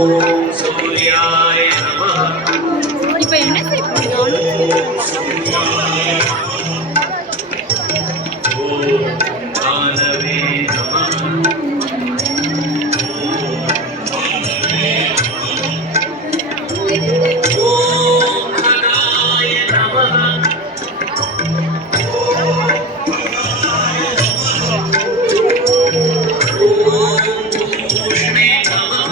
ஓம் சூர்யாய நமः. இப்ப என்ன செய்ய ஓம் பானவே நமः. ஓம் கணாய நமः. ஓம் பூஷ்ணே நமः.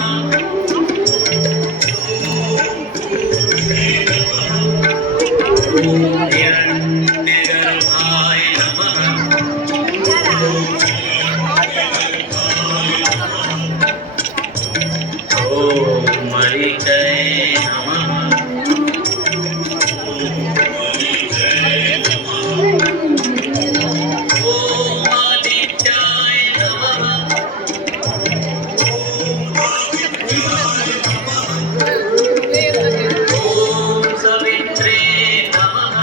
ஓம் இரண்யகர்பாய நமः. ஓம் மரிச்சயே நமः. ஓம் ஆதித்யாய நமः. ஓம் சவித்ரே நமः.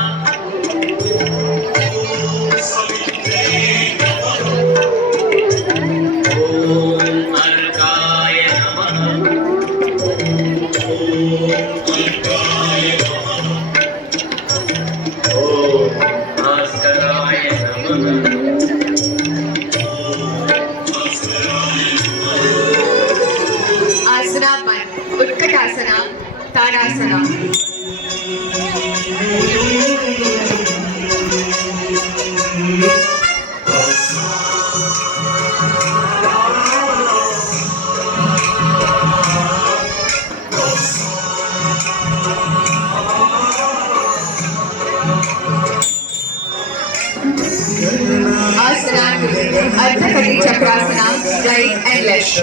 ஓம் அர்காய நமः. ஓம் பாஸ்கராய நமः. आसना 1 उत्कटासना ताड़ासना आसना 2 अर्धकटी चक्रासना राइट एंड लेफ्ट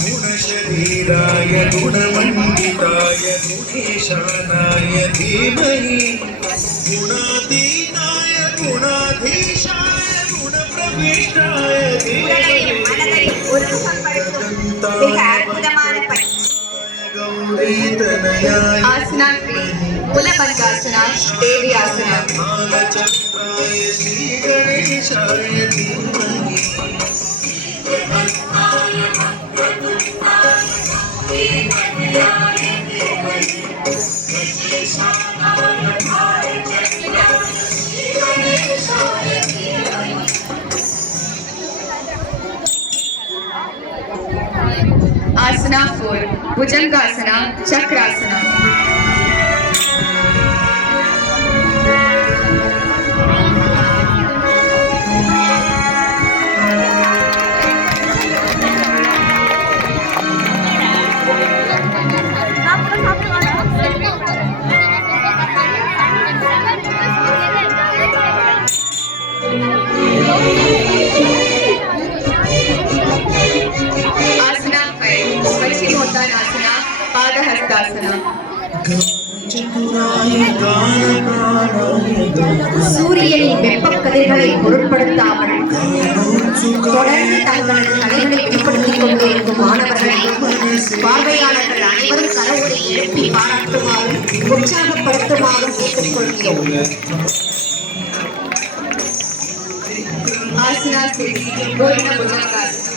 गुणशरीराय गुणमण्डिताय गुणेशानाय धीमहि गुणातीताय गुणाधीशाय गुणप्रविष्टाय धीमहि गौरीतनयाय आसना 3 मूलबंधासना देवी आसना बालचक्राय श्रीगणेशाय धीमहि आसना 4 भुजंगासना चक्रासना आसना 5 पश्चिमोत्तानासना पादहस्तासना சூரியனின் வெப்பக் கதிர்களை பொருட்படுத்தாமல் தொடர்ந்து தங்களது தலைகளை வெளிப்படுத்திக் கொண்டே இருக்கும் மாணவர்களை பார்வையாளர்கள் அனைவரும் கரவொலி எழுப்பி பாராட்டுமாறும் உற்சாகப்படுத்துமாறும் கேட்டுக்கொள்கிறோம். ஆசனா 6 பூர்ண புஜங்காசனா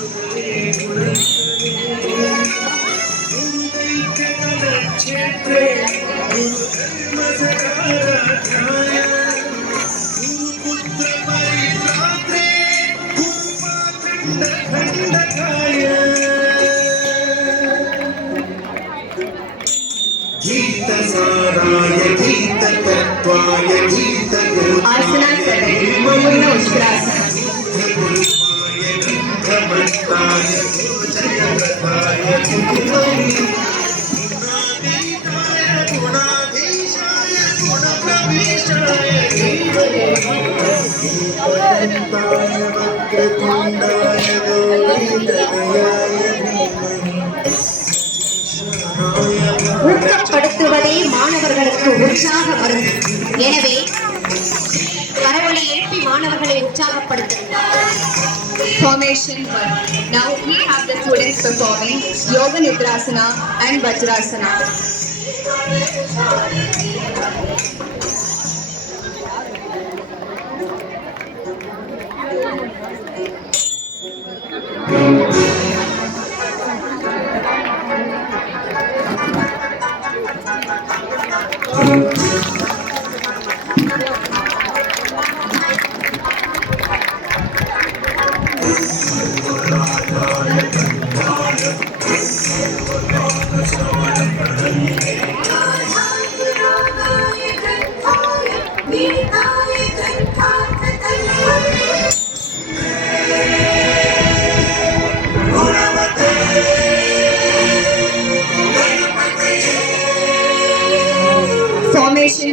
आसना 7 पूर्ण उत्तरासना ஊக்கப்படுத்துவதே மாணவர்களுக்கு உற்சாக மருந்து. எனவே கரவொலி எழுப்பி மாணவர்களை உற்சாகப்படுத்துங்கள். Formation 1. Now we have the students performing Yoga Nidrasana and Vajrasana.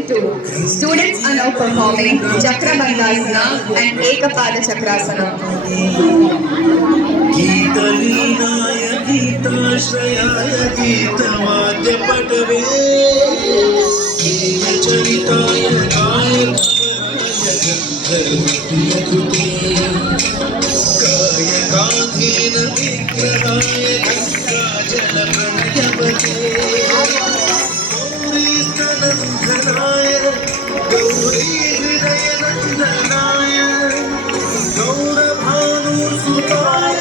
2. Students are now performing Chakrabandhasana and Ekapada Chakrasana. गीतलीनाय गीताश्रयाय गीतवाद्यपटवे गीतचरिताय गायकवराय गन्धर्वप्रियकृते गायकाधीन विग्रहाय गङ्गाजलप्रणयवते गौरीस्तनन्दनाय गौरीहृदयनन्दनाय गौरभानुसुताय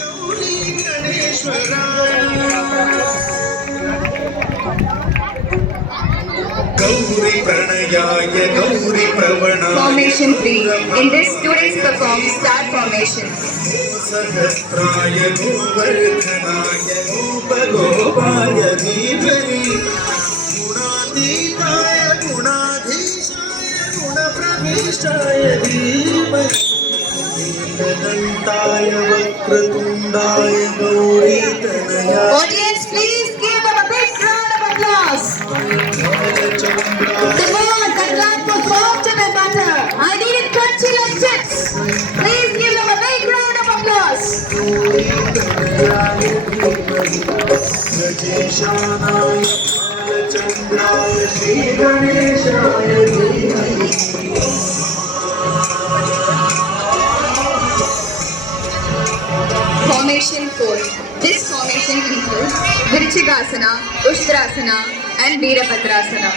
गौरी गणेश्वराय गौरी प्रणयाय गौरी प्रवणाय Formation 3. In this, students perform star formation. सहस्राय गोवर्धनाय गोपगोपाय धीमहि गुणातीताय गुणाधीशाय गुणप्रविष्टाय धीमहि एकदन्ताय वक्रतुण्डाय गौरीतनयाय Audience, please give them a big round of applause. Come on, that clap was softer than butter. I need it crunchy like chips. Please give them a big round of applause. गजेशानाय बालचन्द्राय श्रीगणेशाय धीमहि Formation 4. This formation includes Virchigasana, Ushtrasana and Veerabhadrasana.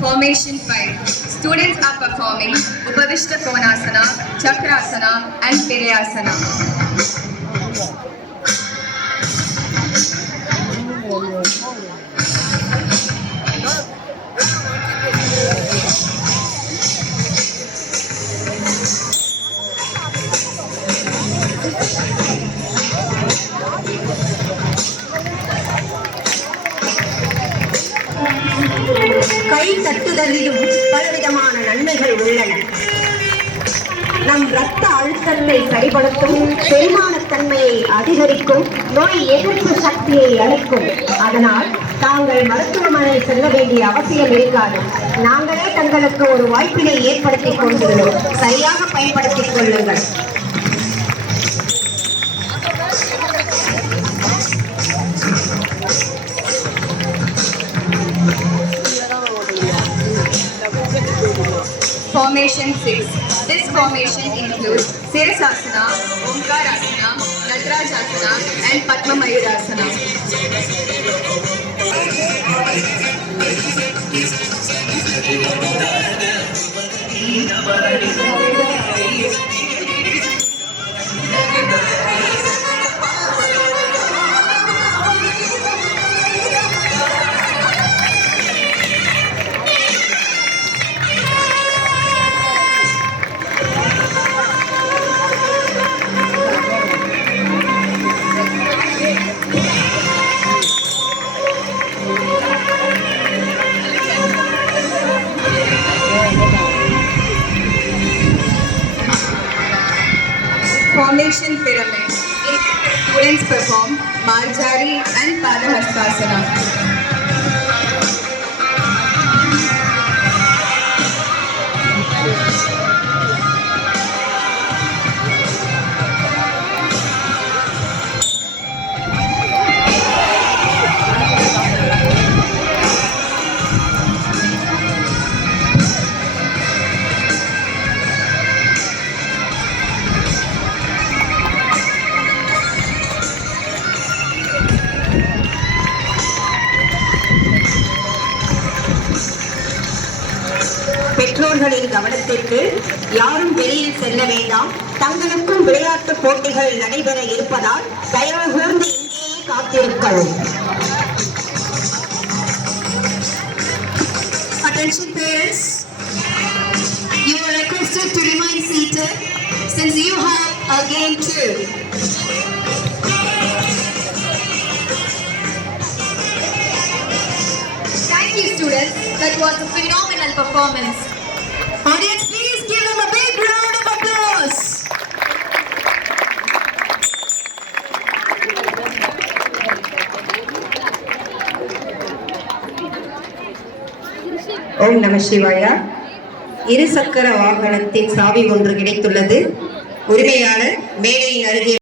Formation 5. Students are performing Upavishta Konasana, Chakrasana and Pirayasana. கை தட்டுதலிலும் பலவிதமான நன்மைகள் உள்ளன. நம் இரத்த அழுத்தத்தை சரிபடுத்தும், செரிமானத்தன்மையை அதிகரிக்கும், நோய் எதிர்ப்பு சக்தியை அளிக்கும். அதனால் தாங்கள் மருத்துவமனை செல்ல வேண்டிய அவசியம் இருக்காது. நாங்களே தங்களுக்கு ஒரு வாய்ப்பினை ஏற்படுத்திக் கொண்டுள்ளோம். சரியாக பயன்படுத்திக் கொள்ளுங்கள். Formation 6. This formation includes Sirasasana, Omkarasana, Natarajasana and Padma Mayurasana. Formation pyramid. Students perform Marjari and Padahastasana. பெற்றோர்களின் கவனத்திற்கு. யாரும் வெளியில் செல்ல வேண்டாம். தங்களுக்கும் விளையாட்டு போட்டிகள் நடைபெற இருப்பதால் தயவு கூர்ந்து இங்கேயே காத்திருக்கவும். Attention parents, you are requested to remain seated since you have a game too. Thank you, students. That was a phenomenal performance. Audience, please give them a big round of applause. ஓம் நம சிவாயா. இருசக்கர வாகனத்தின் சாவி ஒன்று கிடைத்துள்ளது. உரிமையாளர் மேடையின் அருகே